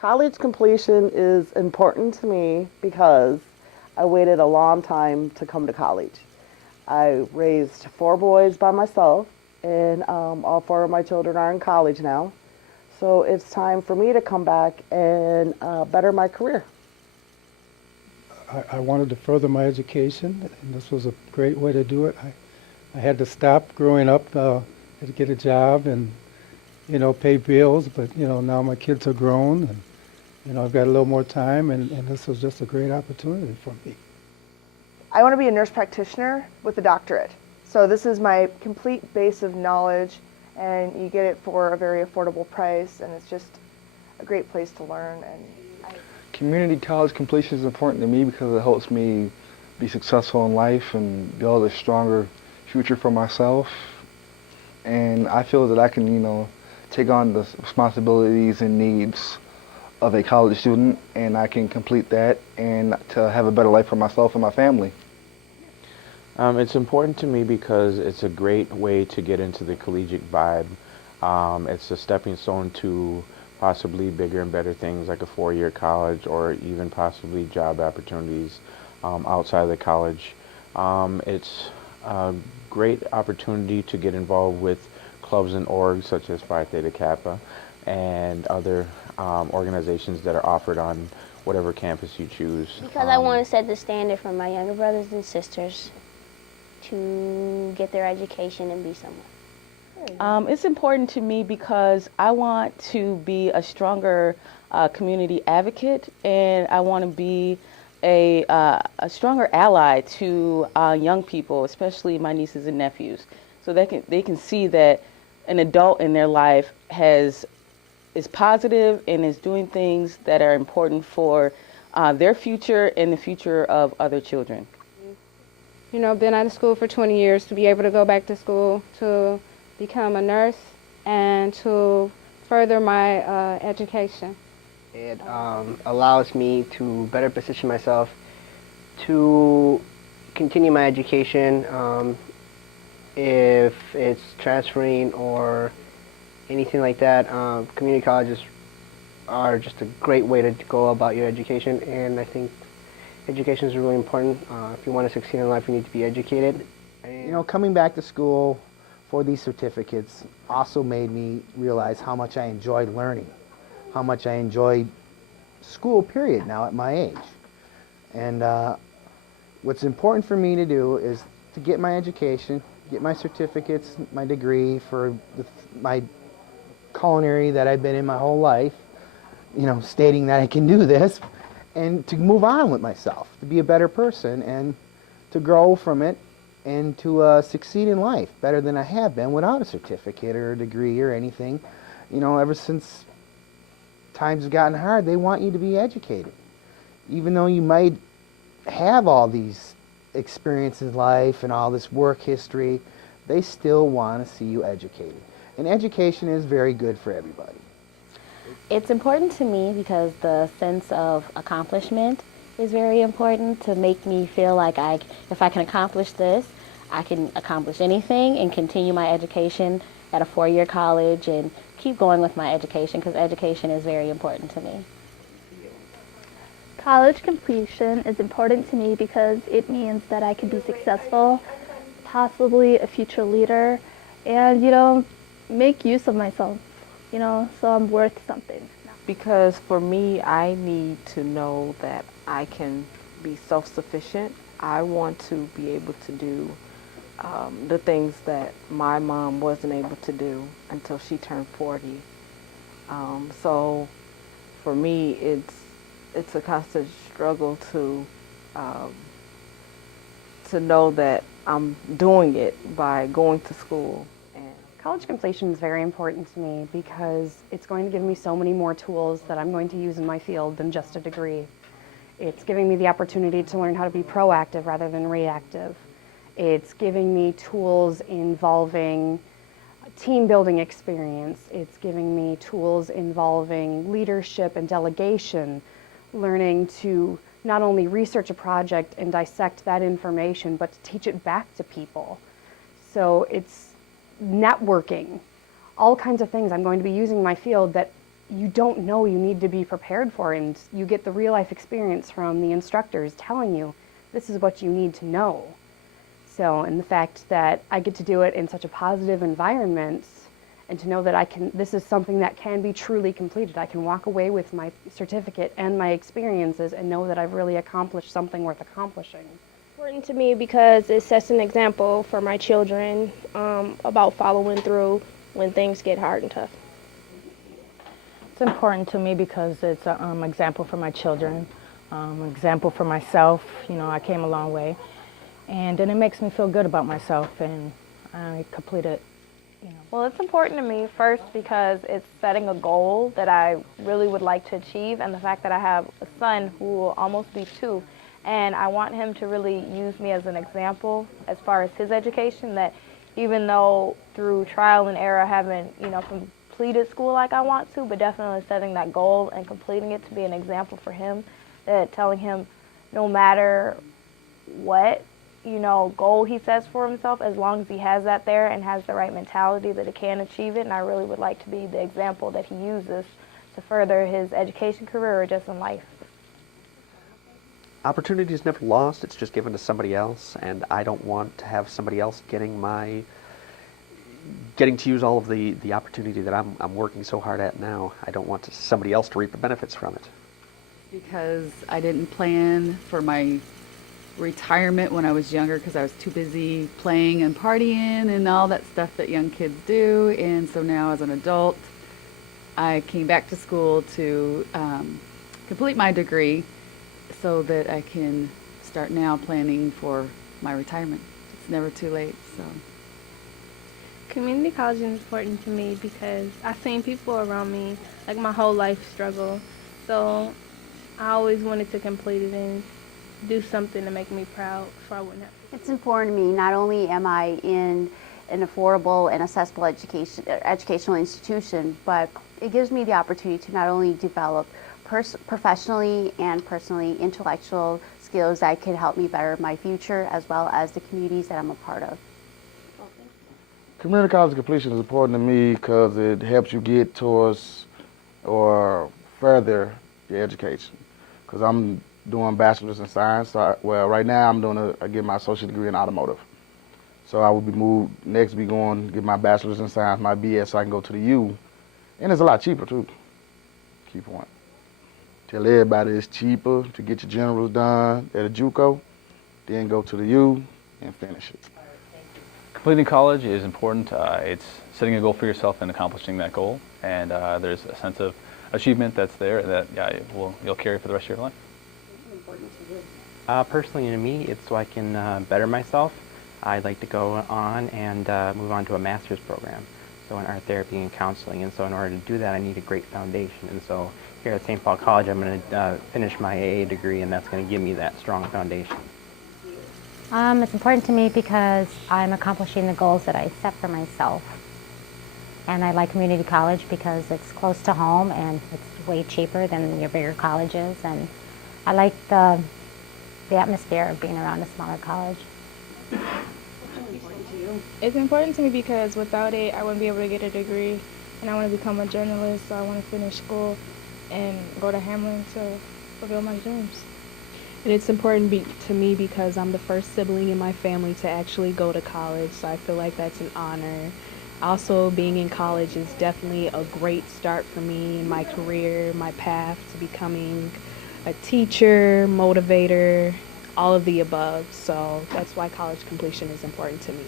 College completion is important to me because I waited a long time to come to college. I raised four boys by myself, and all four of my children are in college now. So it's time for me to come back and better my career. I wanted to further my education, and this was a great way to do it. I had to stop growing up, had to get a job and, pay bills, but, now my kids are grown and, I've got a little more time, and this was just a great opportunity for me. I want to be a nurse practitioner with a doctorate. So this is my complete base of knowledge, and you get it for a very affordable price, and it's just a great place to learn. Community college completion is important to me because it helps me be successful in life and build a stronger future for myself. And I feel that I can, take on the responsibilities and needs of a college student, and I can complete that and to have a better life for myself and my family. It's important to me because it's a great way to get into the collegiate vibe. It's a stepping stone to possibly bigger and better things like a four-year college or even possibly job opportunities outside of the college. It's a great opportunity to get involved with clubs and orgs such as Phi Theta Kappa and other organizations that are offered on whatever campus you choose. Because I want to set the standard for my younger brothers and sisters to get their education and be someone. It's important to me because I want to be a stronger community advocate, and I want to be a stronger ally to young people, especially my nieces and nephews, so they can see that an adult in their life is positive and is doing things that are important for their future and the future of other children. Been out of school for 20 years, to be able to go back to school to become a nurse and to further my education. It allows me to better position myself to continue my education, if it's transferring or anything like that. Community colleges are just a great way to go about your education, and I think education is really important. If you want to succeed in life, you need to be educated. Coming back to school for these certificates also made me realize how much I enjoyed learning, how much I enjoyed school, period, now at my age. And what's important for me to do is to get my education, get my certificates, my degree for my culinary that I've been in my whole life, stating that I can do this, and to move on with myself, to be a better person and to grow from it and to succeed in life better than I have been without a certificate or a degree or anything. Ever since times have gotten hard, they want you to be educated. Even though you might have all these experiences in life and all this work history, they still want to see you educated. And education is very good for everybody. It's important to me because the sense of accomplishment is very important to make me feel like if I can accomplish this, I can accomplish anything and continue my education at a four-year college and keep going with my education, because education is very important to me. College completion is important to me because it means that I could be successful, possibly a future leader, and, make use of myself, so I'm worth something. Because for me, I need to know that I can be self-sufficient. I want to be able to do the things that my mom wasn't able to do until she turned 40. So for me, it's a constant struggle to know that I'm doing it by going to school. College completion is very important to me because it's going to give me so many more tools that I'm going to use in my field than just a degree. It's giving me the opportunity to learn how to be proactive rather than reactive. It's giving me tools involving team building experience. It's giving me tools involving leadership and delegation, learning to not only research a project and dissect that information, but to teach it back to people. So it's networking, all kinds of things I'm going to be using in my field that you don't know you need to be prepared for, and you get the real life experience from the instructors telling you this is what you need to know. So, and the fact that I get to do it in such a positive environment, and to know that this is something that can be truly completed. I can walk away with my certificate and my experiences and know that I've really accomplished something worth accomplishing. Important to me because it sets an example for my children about following through when things get hard and tough. It's important to me because it's an example for my children, an example for myself. You know, I came a long way. And then it makes me feel good about myself, and I completed. Well, it's important to me first because it's setting a goal that I really would like to achieve, and the fact that I have a son who will almost be 2, and I want him to really use me as an example as far as his education, that even though through trial and error I haven't, completed school like I want to, but definitely setting that goal and completing it to be an example for him, that telling him no matter what goal he sets for himself, as long as he has that there and has the right mentality, that he can achieve it. And I really would like to be the example that he uses to further his education career or just in life. Opportunity is never lost, it's just given to somebody else, and I don't want to have somebody else getting to use all of the opportunity that I'm working so hard at now. I don't want somebody else to reap the benefits from it. Because I didn't plan for my retirement when I was younger because I was too busy playing and partying and all that stuff that young kids do. And so now as an adult, I came back to school to complete my degree so that I can start now planning for my retirement. It's never too late. So community college is important to me because I've seen people around me, like my whole life, struggle. So I always wanted to complete it and do something to make me proud so I wouldn't have to. It's important to me. Not only am I in an affordable and accessible educational institution, but it gives me the opportunity to not only develop professionally and personally intellectual skills that could help me better my future, as well as the communities that I'm a part of. Community college completion is important to me because it helps you get towards or further your education. Because I'm doing bachelor's in science. Right now I get my associate degree in automotive. So I will be moved, next be going to get my bachelor's in science, my BS, so I can go to the U. And it's a lot cheaper too. Key point. Tell everybody it's cheaper to get your generals done at a JUCO, then go to the U and finish it. Completing college is important. It's setting a goal for yourself and accomplishing that goal. And there's a sense of achievement that's there that you'll carry for the rest of your life. Personally, to me, it's so I can better myself. I'd like to go on and move on to a master's program, so in art therapy and counseling. And so in order to do that, I need a great foundation. And so here at St. Paul College, I'm going to finish my AA degree, and that's going to give me that strong foundation. It's important to me because I'm accomplishing the goals that I set for myself. And I like community college because it's close to home and it's way cheaper than your bigger colleges. And I like the atmosphere of being around a smaller college. It's important to me because without it, I wouldn't be able to get a degree. And I want to become a journalist, so I want to finish school and go to Hamlin to fulfill my dreams. And it's important to me because I'm the first sibling in my family to actually go to college, so I feel like that's an honor. Also, being in college is definitely a great start for me in my career, my path to becoming a teacher, motivator, all of the above. So that's why college completion is important to me.